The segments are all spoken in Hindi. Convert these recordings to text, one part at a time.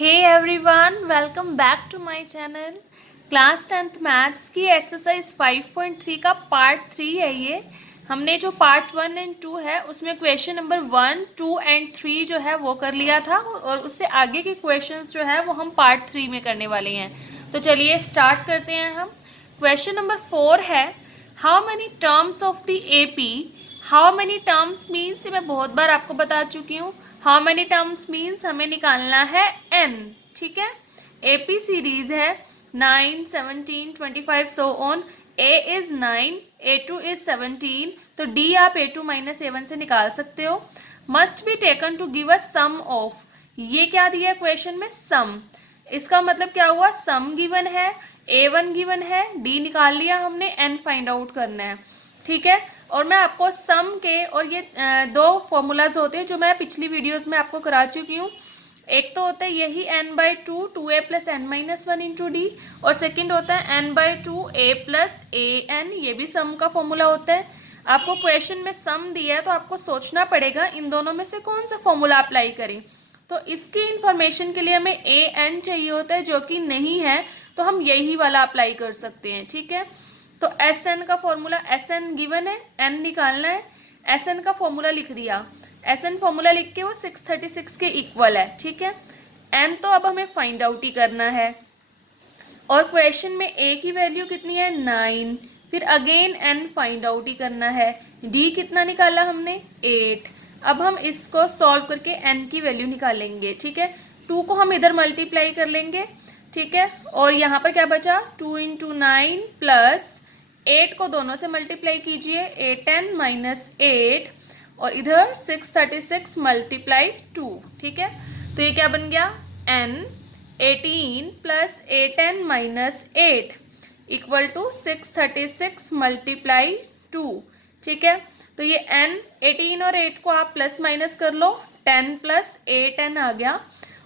Hey everyone, welcome back to my channel. Class 10th maths की एक्सरसाइज 5.3 का पार्ट 3 है ये। हमने जो पार्ट 1 एंड 2 है उसमें क्वेश्चन नंबर 1, 2 एंड 3 जो है वो कर लिया था और उससे आगे के क्वेश्चंस जो है वो हम पार्ट 3 में करने वाले हैं। तो चलिए स्टार्ट करते हैं हम। क्वेश्चन नंबर 4 है, how many terms of the AP. How many terms means मैं बहुत बार आपको बता चुकी हूँ। हाउ मैनी टर्म्स मीन्स हमें निकालना है n, ठीक है। एपी सीरीज है 9, 17, 25 so on. a is 9, a2 is 17, तो d आप a2 माइनस a1 से निकाल सकते हो। Must be taken to give a sum of, ये क्या दिया क्वेश्चन में, सम। इसका मतलब क्या हुआ, सम गिवन है, a1 गिवन है, d निकाल लिया हमने, n फाइंड आउट करना है, ठीक है। और मैं आपको सम के और ये दो फॉर्मूलाज होते हैं जो मैं पिछली वीडियोस में आपको करा चुकी हूँ। एक तो होता है यही n/2 2a plus n minus 1 into D, और सेकेंड होता है n/2 a प्लस an, ये भी सम का फॉर्मूला होता है। आपको क्वेश्चन में सम दिया है तो आपको सोचना पड़ेगा इन दोनों में से कौन सा फॉर्मूला अप्लाई करें। तो इसकी इंफॉर्मेशन के लिए हमें an चाहिए होता है, जो कि नहीं है, तो हम यही वाला अप्लाई कर सकते हैं, ठीक है। तो एस एन का फॉर्मूला, एस एन गिवन है, एन निकालना है, एस एन का फॉर्मूला लिख दिया। एस एन फॉर्मूला लिख के वो 636 के इक्वल है, ठीक है। एन तो अब हमें फाइंड आउट ही करना है, और क्वेश्चन में ए की वैल्यू कितनी है, 9, फिर अगेन एन फाइंड आउट ही करना है। डी कितना निकाला हमने, 8। अब हम इसको सॉल्व करके एन की वैल्यू निकालेंगे, ठीक है। 2 को हम इधर मल्टीप्लाई कर लेंगे, ठीक है। और यहाँ पर क्या बचा, 2 इंटू 9 प्लस 8 को दोनों से मल्टीप्लाई कीजिए, 8n माइनस 8, और इधर 636 मल्टीप्लाई 2, ठीक है। तो ये क्या बन गया, n 18 plus 8n minus 8 equal to 636 multiply 2, ठीक है। तो ये n 18 और 8 को आप प्लस माइनस कर लो, 10 प्लस 8n आ गया।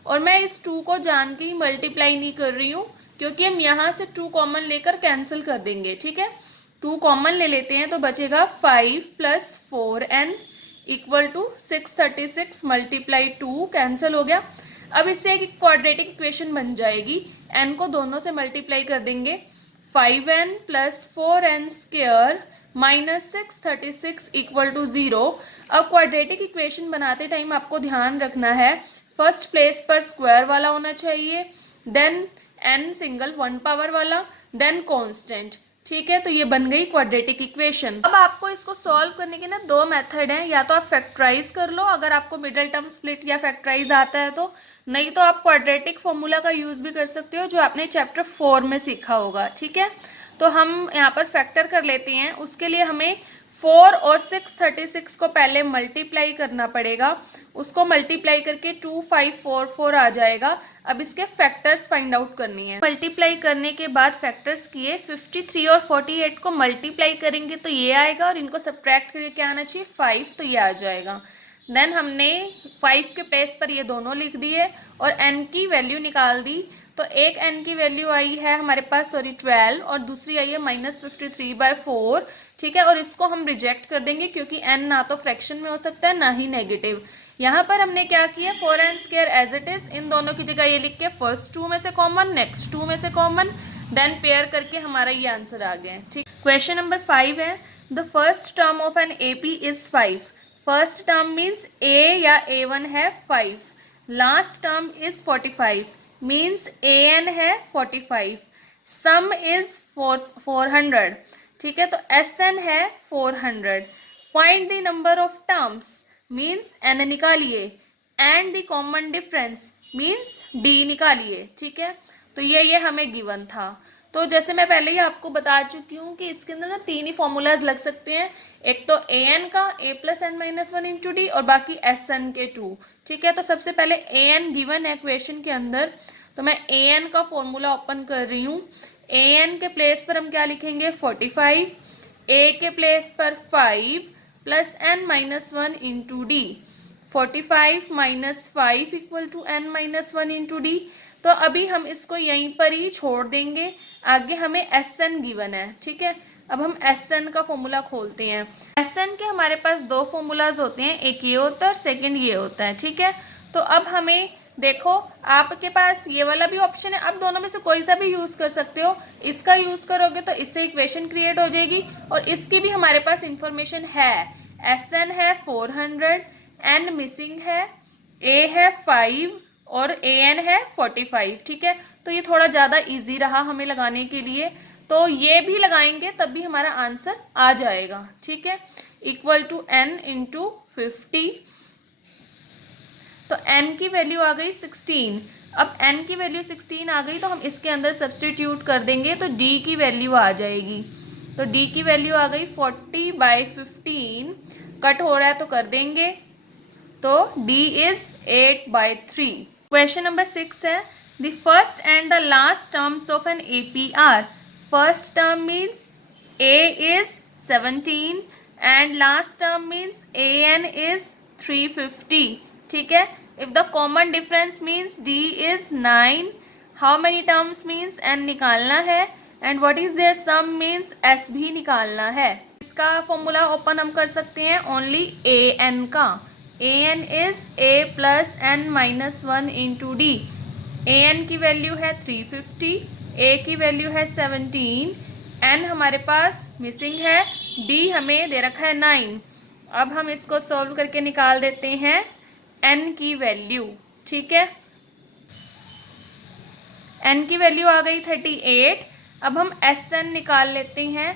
और मैं इस 2 को जान के ही मल्टीप्लाई नहीं कर रही हूँ, क्योंकि हम यहाँ से 2 कॉमन लेकर कैंसिल कर देंगे, ठीक है। 2 कॉमन ले लेते हैं तो बचेगा 5 plus 4n equal to 636 multiply 2, cancel हो गया। अब इससे एक क्वाड्रेटिक इक्वेशन बन जाएगी, n को दोनों से मल्टीप्लाई कर देंगे, 5n plus 4n square minus 636 equal to 0। अब क्वाड्रेटिक इक्वेशन बनाते टाइम आपको ध्यान रखना है, फर्स्ट प्लेस पर स्क्वायर वाला होना चाहिए, देन n सिंगल 1 पावर वाला, देन कांस्टेंट, ठीक है। तो ये बन गई क्वाड्रेटिक इक्वेशन। अब आपको इसको सॉल्व करने के ना दो मेथड हैं, या तो आप फैक्टराइज कर लो अगर आपको मिडिल टर्म स्प्लिट या फैक्टराइज आता है तो, नहीं तो आप क्वाड्रेटिक फॉर्मूला का यूज भी कर सकते हो जो आपने चैप्टर 4 में सीखा होगा, ठीक है। तो हम यहाँ पर फैक्टर कर लेते हैं, उसके लिए हमें 4 और 636 को पहले मल्टीप्लाई करना पड़ेगा, उसको मल्टीप्लाई करके 2544 आ जाएगा। अब इसके फैक्टर्स फाइंड आउट करनी है। मल्टीप्लाई करने के बाद फैक्टर्स किए, 53 और 48 को मल्टीप्लाई करेंगे तो ये आएगा, और इनको सब्ट्रैक्ट करके क्या आना चाहिए, 5, तो ये आ जाएगा। देन हमने 5 के प्लेस पर ये दोनों लिख दिए और n की वैल्यू निकाल दी। तो एक n की वैल्यू आई है हमारे पास, सॉरी 12, और दूसरी आई है -53/4, ठीक है। और इसको हम रिजेक्ट कर देंगे क्योंकि n ना तो फ्रैक्शन में हो सकता है ना ही नेगेटिव। यहाँ पर हमने क्या किया, 4n square as it is, इन दोनों की जगह ये लिख के फर्स्ट 2 में से कॉमन, नेक्स्ट 2 में से कॉमन, देन पेयर करके हमारा ये आंसर आ गया, ठीक। क्वेश्चन नंबर 5 है, the first term of an AP is 5। First term means a या a1 है 5, last term is 45 means an है 45, सम इज 400, ठीक है। तो Sn है 400। Find the number of terms means n निकालिए, and the common difference means d निकालिए, ठीक है। तो ये हमें गिवन था। तो जैसे मैं पहले ही आपको बता चुकी हूँ कि इसके अंदर ना 3 ही फॉर्मूलाज लग सकते हैं, एक तो an का a plus n minus 1 into D, और बाकी Sn के 2, ठीक है। तो सबसे पहले an गिवन है क्वेश्चन के अंदर, तो मैं an का फॉर्मूला ओपन कर रही हूँ। an के प्लेस पर हम क्या लिखेंगे, 45, a के प्लेस पर 5 plus n minus 1 into d, 45 minus 5 equal to n minus 1 into d. तो अभी हम इसको यहीं पर ही छोड़ देंगे, आगे हमें Sn गिवन है, ठीक है। अब हम Sn का फॉर्मूला खोलते हैं। Sn के हमारे पास दो फॉर्मूलाज होते हैं, एक ये होता है और सेकंड ये होता है, ठीक है। तो अब हमें देखो आपके पास ये वाला भी ऑप्शन है, आप दोनों में से कोई सा भी यूज़ कर सकते हो। इसका यूज़ करोगे तो इससे इक्वेशन क्रिएट हो जाएगी और इसकी भी हमारे पास इंफॉर्मेशन है। SN है 400, N मिसिंग है, A है 5 और AN है 45। ठीक है, तो ये थोड़ा ज़्यादा इजी रहा हमें लगाने के लिए, तो ये भी लगाएंगे तब भी हमारा आंसर आ जाएगा। ठीक है, इक्वल टू N इंटू 50। तो n की वैल्यू आ गई 16। अब n की वैल्यू 16 आ गई तो हम इसके अंदर सब्सटीट्यूट कर देंगे तो d की वैल्यू आ जाएगी। तो d की वैल्यू आ गई 40/15, कट हो रहा है तो कर देंगे, तो d इज 8/3। क्वेश्चन नंबर 6 है, the first and the last terms of an APR। First term means a is 17 and last term means AN is 350. ठीक है, if the common difference means D is 9, how many terms means N निकालना है and what is their sum means S भी निकालना है। इसका फॉर्मूला ओपन हम कर सकते हैं ओनली AN का। AN is A plus N minus 1 into D। AN की वैल्यू है 350, A की वैल्यू है 17, N हमारे पास मिसिंग है, D हमें दे रखा है 9। अब हम इसको सॉल्व करके निकाल देते हैं N की वैल्यू। ठीक है, N की वैल्यू आ गई 38। अब हम SN निकाल लेते हैं।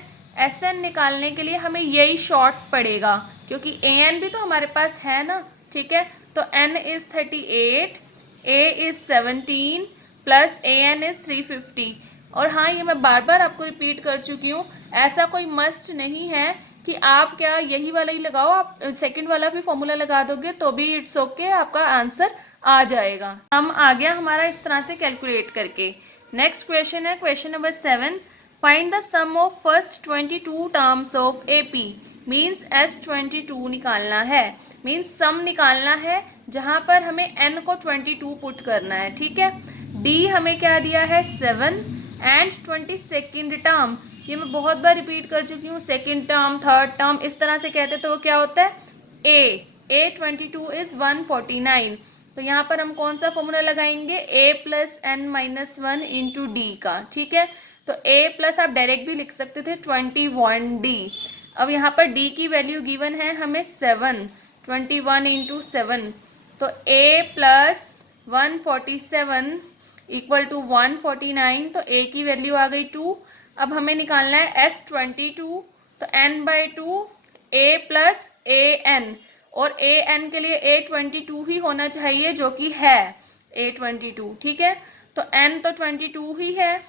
SN निकालने के लिए हमें यही शॉर्ट पड़ेगा क्योंकि AN भी तो हमारे पास है ना। ठीक है, तो N is 38, A is 17 plus AN is 350। और हाँ, ये मैं बार बार आपको रिपीट कर चुकी हूँ, ऐसा कोई मस्ट नहीं है कि आप क्या यही वाला ही लगाओ, आप सेकंड वाला भी फॉर्मूला लगा दोगे तो भी इट्स ओके, आपका आंसर आ जाएगा। हम आ गया हमारा इस तरह से कैलकुलेट करके। नेक्स्ट क्वेश्चन है question number 7, find the sum of first 22 terms of AP। Means S22 निकालना है, मीन्स सम निकालना है जहां पर हमें N को 22 पुट करना है। ठीक है, D हमें क्या दिया है 7 एंड 22nd टर्म, ये मैं बहुत बार रिपीट कर चुकी हूँ, सेकेंड टर्म थर्ड टर्म इस तरह से कहते तो वो क्या होता है A 22 इज 149। तो यहाँ पर हम कौन सा फॉर्मूला लगाएंगे, A plus N minus 1 into D का। ठीक है, तो A प्लस आप डायरेक्ट भी लिख सकते थे 21D। अब यहाँ पर D की वैल्यू गिवन है हमें 7, 21 इंटू 7, तो A प्लस 147 इक्वल टू 149, तो A की वैल्यू आ गई 2। अब हमें निकालना है S22, तो N/2 A प्लस AN, और AN के लिए A22 ही होना चाहिए जो कि है A22। ठीक है, तो N तो 22 ही है,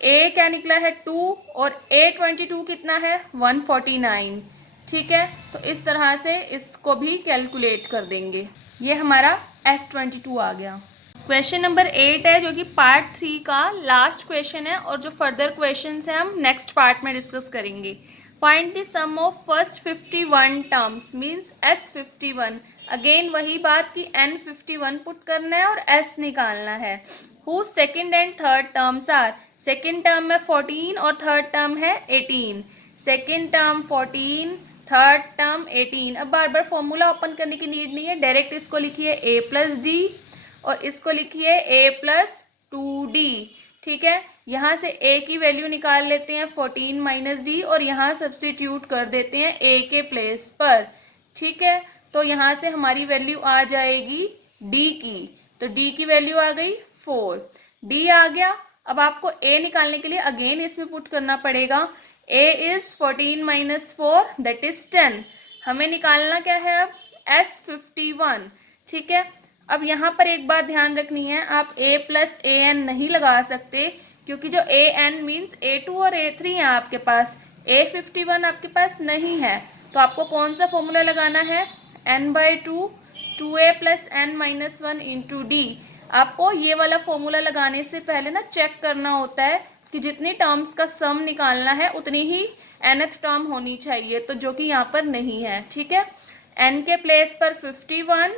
A क्या निकला है 2 और A22 कितना है 149। ठीक है, तो इस तरह से इसको भी कैलकुलेट कर देंगे। ये हमारा S22 आ गया। क्वेश्चन नंबर 8 है जो कि पार्ट 3 का लास्ट क्वेश्चन है और जो फर्दर क्वेश्चन है हम नेक्स्ट पार्ट में डिस्कस करेंगे। Find the sum of first 51 terms means S51। Again वही बात कि N51 पुट करना है और S निकालना है। Who second and third terms are, second term में 14 और थर्ड टर्म है 18। Second term 14, third term 18। अब बार बार फॉर्मूला ओपन करने की नीड नहीं है, डायरेक्ट इसको लिखिए A प्लस D और इसको लिखिए A प्लस 2D। ठीक है, यहाँ से A की वैल्यू निकाल लेते हैं 14 माइनस D और यहाँ सब्सटीट्यूट कर देते हैं A के प्लेस पर। ठीक है, तो यहाँ से हमारी वैल्यू आ जाएगी D की, तो D की वैल्यू आ गई 4। D आ गया। अब आपको A निकालने के लिए अगेन इसमें पुट करना पड़ेगा। A is 14 minus 4 that is 10। हमें निकालना क्या है अब S51। ठीक है, अब यहाँ पर एक बात ध्यान रखनी है, आप A प्लस AN नहीं लगा सकते क्योंकि जो AN मीन्स A2 और A3 है आपके पास, A51 आपके पास नहीं है। तो आपको कौन सा फॉर्मूला लगाना है, N/2 2A plus N minus 1 into D। आपको ये वाला फॉर्मूला लगाने से पहले ना चेक करना होता है कि जितनी टर्म्स का सम निकालना है उतनी ही nth टर्म होनी चाहिए, तो जो कि यहाँ पर नहीं है। ठीक है, N के प्लेस पर 51,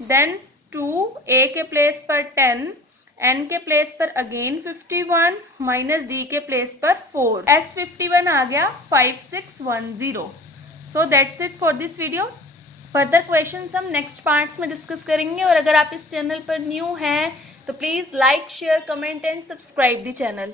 देन 2, A के प्लेस पर 10, N के प्लेस पर अगेन 51 माइनस D के प्लेस पर 4। S51 आ गया 5610। So that's it for this video. Further questions हम नेक्स्ट पार्ट्स में डिस्कस करेंगे। और अगर आप इस चैनल पर न्यू हैं तो please like, share, comment and subscribe the channel.